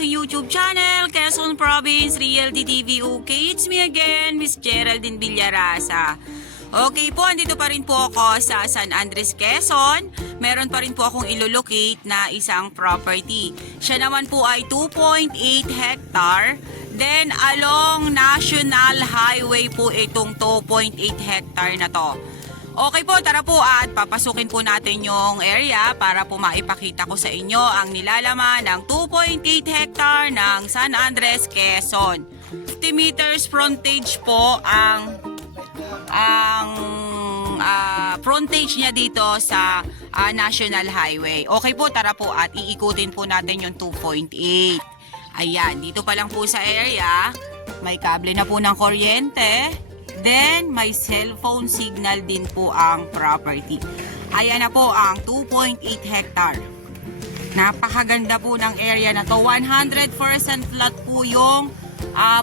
aking YouTube channel, Quezon Province Realty TV. Okay, it's me again, Miss Geraldine Villarasa. Okay po, andito pa rin po ako sa San Andres, Quezon. Meron pa rin po akong ilolocate na isang property. Siya naman po ay 2.8 hectare. Then along National Highway po itong 2.8 hectare na to. Okay po, tara po at papasukin po natin yung area para po maipakita ko sa inyo ang nilalaman ng 2.8 hectare ng San Andres, Quezon. 50 meters frontage po ang frontage niya dito sa National Highway. Okay po, tara po at iikutin po natin yung 2.8. Ayan, dito pa lang po sa area, may kable na po ng kuryente. Then, may cellphone signal din po ang property. Ayan na po ang 2.8 hectare. Napakaganda po ng area na to. 100% flat po yung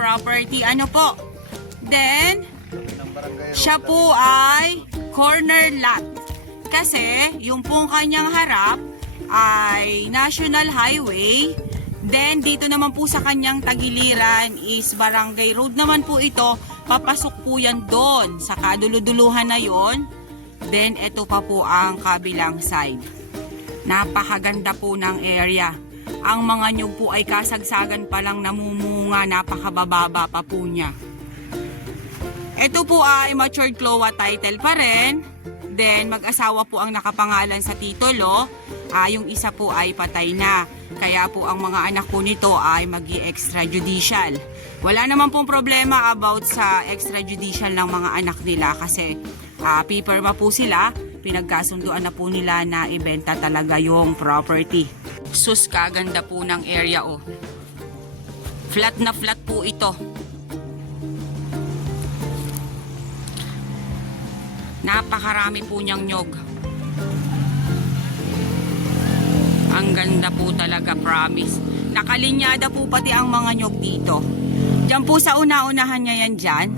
property. Ano po? Then, siya po ay corner lot. Kasi, yung pong kanyang harap ay National Highway. Then, dito naman po sa kanyang tagiliran is Barangay Road naman po ito. Papasok po yan doon sa kaduluduluhan na yon. Then, ito pa po ang kabilang side. Napakaganda po ng area. Ang mga nyug po ay kasagsagan pa lang namumunga. Napakabababa pa po niya. Ito po ay matured CLOA title pa rin. Then, mag-asawa po ang nakapangalan sa titulo. Yung isa po ay patay na. Kaya po ang mga anak po nito ay mag-i-extrajudicial. Wala naman pong problema about sa extrajudicial ng mga anak nila kasi paper pa po sila. Pinagkasunduan na po nila na ibenta talaga yung property. Sus, kaganda po ng area oh. Flat na flat po ito. Napakarami po niyang nyog. Ang ganda po talaga, promise. Nakalinyada po pati ang mga nyog dito. Diyan po sa una-unahan niya yan dyan.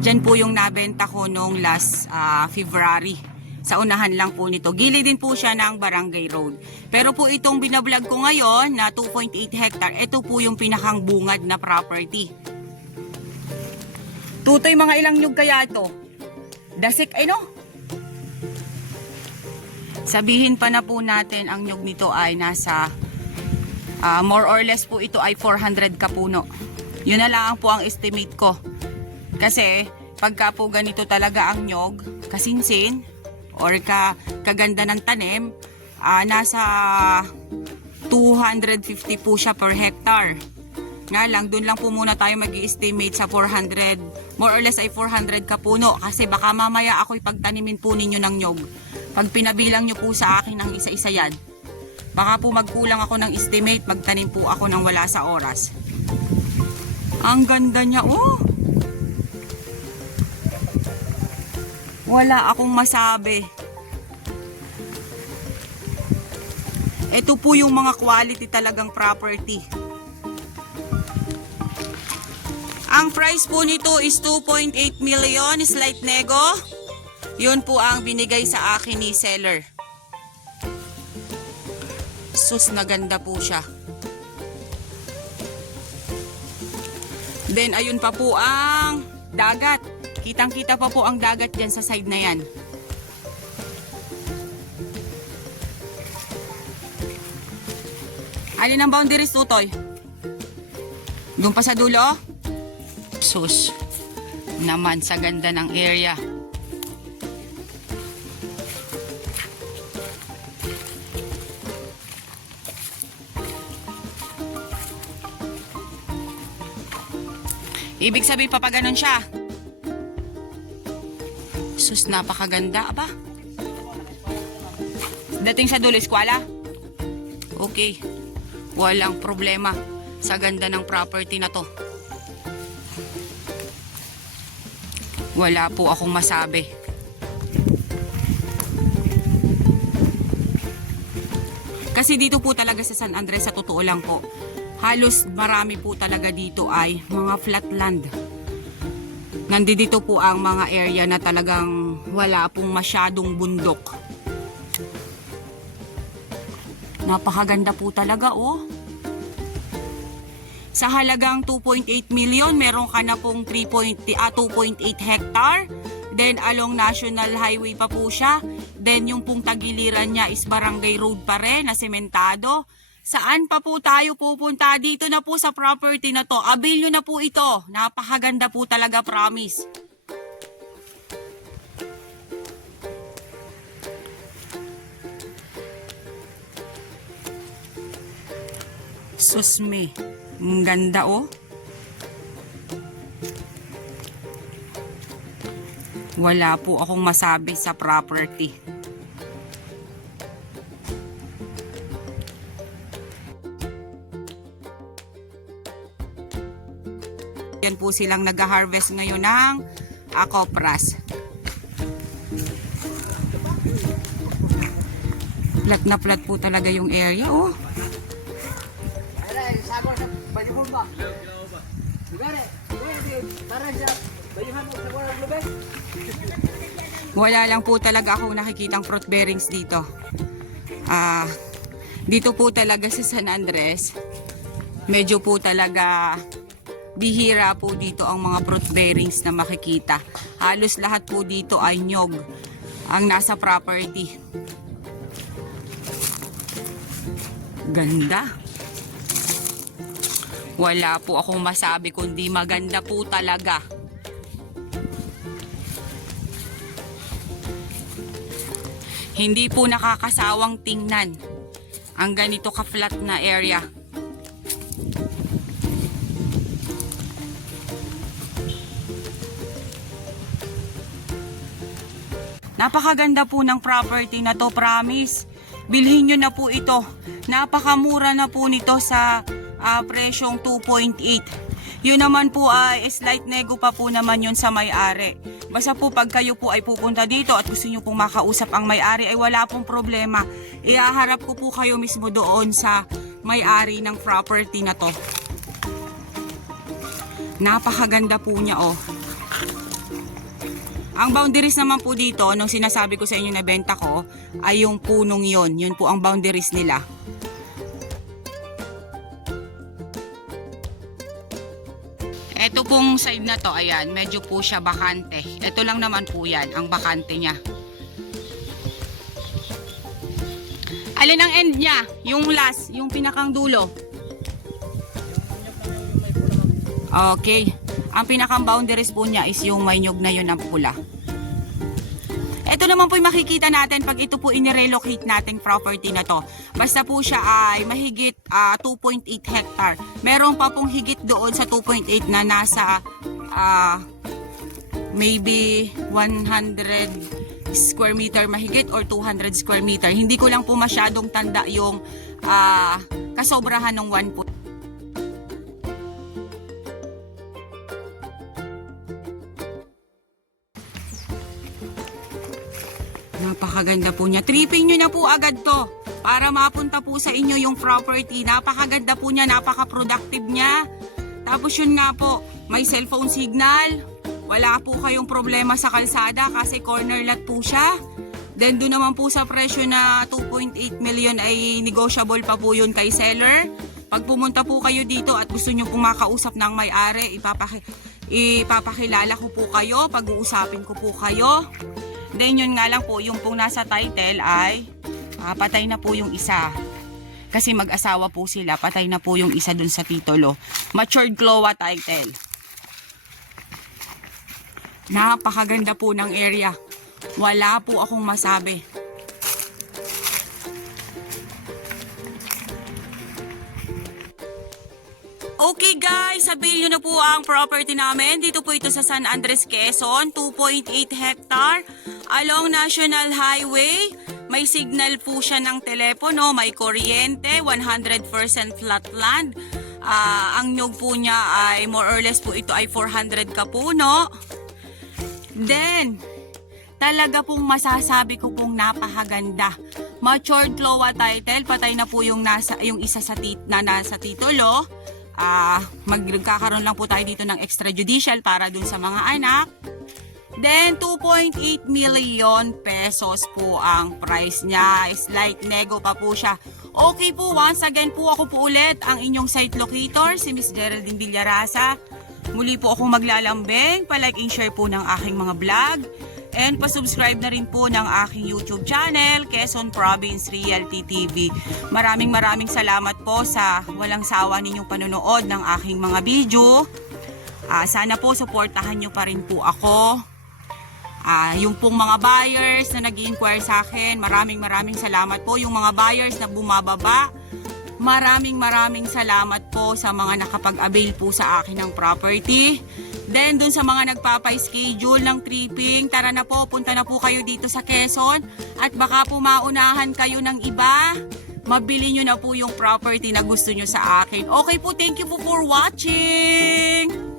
Diyan po yung nabenta ko nung last February. Sa unahan lang po nito. Gilid din po siya ng Barangay Road. Pero po itong binablog ko ngayon na 2.8 hectare, ito po yung pinakang bungad na property. Tutoy, mga ilang nyog kaya ito? Dasik, ay no? Sabihin pa na po natin ang nyug nito ay nasa more or less po ito ay 400 kapuno. Yun na lang po ang estimate ko. Kasi pagka po ganito talaga ang nyug, kasinsin or kaganda ng tanim, nasa 250 po siya per hectare. Nga lang, dun lang po muna tayo mag-i-estimate sa 400, more or less ay 400 kapuno. Kasi baka mamaya ako'y pagtanimin po ninyo ng nyug. Pag pinabilang nyo po sa akin ng isa-isa yan, baka po magkulang ako ng estimate, magtanim po ako ng wala sa oras. Ang ganda niya, oh! Wala akong masabi. Ito po yung mga quality talagang property. Ang price po nito is 2.8 million, slight nego. Yun po ang binigay sa akin ni seller. Sus, na ganda po siya. Then, ayun pa po ang dagat. Kitang-kita pa po ang dagat dyan sa side na yan. Alin ang boundaries, Tutoy? Doon pa sa dulo? Sus, naman sa ganda ng area. Ibig sabihin pa ganon siya. Sus, napakaganda ba? Dating sa dulo, eskwela? Okay. Walang problema sa ganda ng property na to. Wala po akong masabi. Kasi dito po talaga sa San Andres, sa totoo lang po, halos marami po talaga dito ay mga flat land. Nandito po ang mga area na talagang wala pong masyadong bundok. Napakaganda po talaga, oh. Sa halagang 2.8 million, meron ka na pong 2.8 hectare. Then along National Highway pa po siya. Then yung pong tagiliran niya is barangay road pa rin na sementado. Saan pa po tayo pupunta? Dito na po sa property na to. Avail nyo na po ito. Napakaganda po talaga, promise. Susme. Ang ganda oh. Wala po akong masabi sa property. Yan po silang nag-harvest ngayon ng kopras. Plat na plat po talaga yung area oh. Wala lang po talaga akong nakikitang fruit bearings dito. Dito po talaga sa San Andres, medyo po talaga bihira po dito ang mga fruit bearings na makikita. Halos lahat po dito ay nyog ang nasa property. Ganda. Wala po akong masabi kundi maganda po talaga. Hindi po nakakasawang tingnan ang ganito ka-flat na area. Napakaganda po ng property na to, promise. Bilhin nyo na po ito. Napakamura na po nito sa presyong 2.8. Yun naman po ay slight nego pa po naman yun sa may-ari. Basta po pag kayo po ay pupunta dito at gusto nyo pong makausap ang may-ari ay wala pong problema. Iaharap ko po kayo mismo doon sa may-ari ng property na to. Napakaganda po niya oh. Ang boundaries naman po dito, nung sinasabi ko sa inyo na benta ko, ay yung punong yon. Yun po ang boundaries nila. Ito pong side na to, ayan, medyo po siya bakante. Ito lang naman po yan, ang bakante niya. Alin ang end niya? Yung last, yung pinakang dulo. Okay. Ang pinakang boundaries po niya is yung may nyog na yun ang pula. Ito naman po yung makikita natin pag ito po inirelocate nating property na to. Basta po siya ay mahigit 2.8 hectare. Meron pa pong higit doon sa 2.8 na nasa maybe 100 square meter mahigit or 200 square meter. Hindi ko lang po masyadong tanda yung kasobrahan ng 1. Napakaganda po niya. Tripping nyo na po agad to para mapunta po sa inyo yung property. Napakaganda po niya, napaka-productive niya. Tapos yun nga po, may cellphone signal. Wala po kayong problema sa kalsada kasi corner lot po siya. Then doon naman po sa presyo na 2.8 million ay negotiable pa po yun kay seller. Pag pumunta po kayo dito at gusto nyo pong makausap ng may-ari, ipapakilala ko po kayo, pag-uusapin ko po kayo. Then yun nga lang po, yung pong nasa title ay patay na po yung isa. Kasi mag-asawa po sila, patay na po yung isa dun sa titulo. Matured CLOA title. Napakaganda po ng area. Wala po akong masabi. Okay guys, sabihin nyo na po ang property namin. Dito po ito sa San Andres, Quezon. 2.8 hectare along National Highway. May signal po siya ng telepono, may kuryente, 100% flat land. Ang nyug po niya ay more or less po ito ay 400 kapuno. Then, talaga pong masasabi ko pong napakaganda. Matured CLOA title, patay na po yung isa sa nasa titulo. Magkakaroon lang po tayo dito ng extrajudicial para dun sa mga anak. Then 2.8 million pesos po ang price niya. Slight nego pa po siya. Okay po, once again po ako po ulit ang inyong site locator, si Miss Geraldine Villarasa. Muli po akong maglalambing, palike and share po ng aking mga vlog. And pasubscribe na rin po ng aking YouTube channel, Quezon Province Realty TV. Maraming salamat po sa walang sawa ninyong panonood ng aking mga video. Sana po suportahan nyo pa rin po ako. Yung pong mga buyers na nag-i-inquire sa akin, maraming salamat po. Yung mga buyers na bumababa, maraming salamat po sa mga nakapag-avail po sa akin ng property. Then dun sa mga nagpapa-schedule ng tripping, tara na po, punta na po kayo dito sa Quezon at baka po maunahan kayo ng iba. Mabili nyo na po yung property na gusto nyo sa akin. Okay po, thank you po for watching!